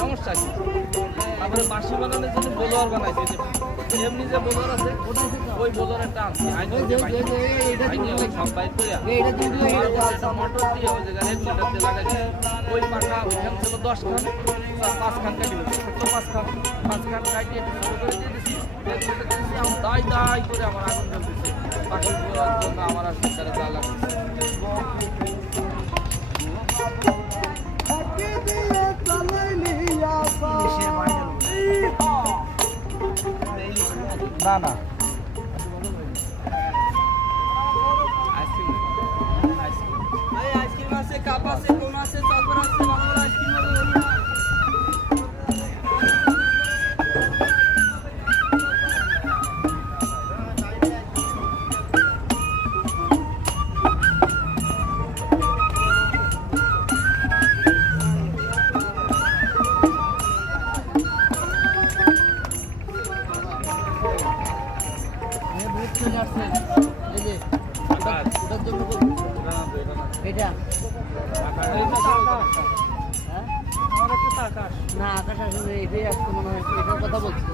সমস্যা কি? তারপরে বাঁশি বানানোর জন্য বোলোয়ার বানাইছে, এমনি যে বোলোয়ার আছে ওই বোলোয়ারের টান সব বাইর করে মোটর দিয়ে ওই জায়গায় রেগুলেটার দিয়ে লাগাইছে। ওই পাখা ওইখান ছিল 10 খান, 5 খান কাটি 5 খান কাটিয়ে শুরু করে দিয়ে দিচ্ছি। দাই দাই করে আমার আগুন জ্বলতেছে, পাখি বোলার জন্য আমার আর ভিতরে যা লাগছে। না না আইসক্রিম আছে, কাপ আছে, কোন আছে, চকর আছে, বাংলা আইসক্রিম না আকাশ আসলে এটাই আজকে মনে হয় এটার কথা বলছি।